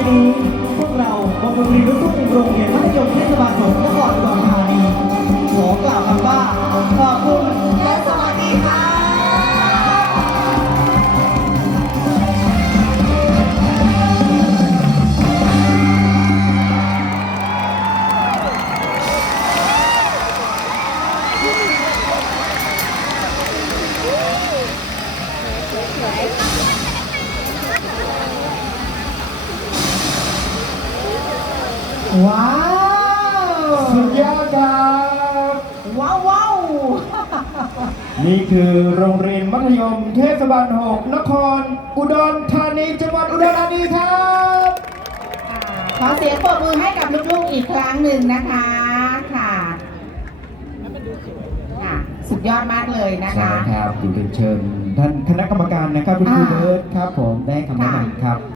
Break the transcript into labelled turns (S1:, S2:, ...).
S1: นี้พวกเราวงดนตรีลูกทุ่งโรงเรียนมัธยมเทศบาล2นครอุดรธานีขอกล่าวคำว่าขอบคุณและสวัสดีค่ะว้าว
S2: สุดยอดครับ
S1: ว้าว
S2: นี่คือโรงเรียนมัธยมเทศบาล6นครอุดรธานีจังหวัดอุดรธานีครับ
S3: ขอเสียงปรบมือให้กับลูกๆอีกครั้งหนึ่งนะคะค่ะสุดยอดมากเลยนะ
S2: ใช่
S3: คะ
S2: ครับอยู่เป็นเชิญท่านคณะกรรมการนะครับคุณครูเบิร์ตครับผมได้คำแนะนำครับ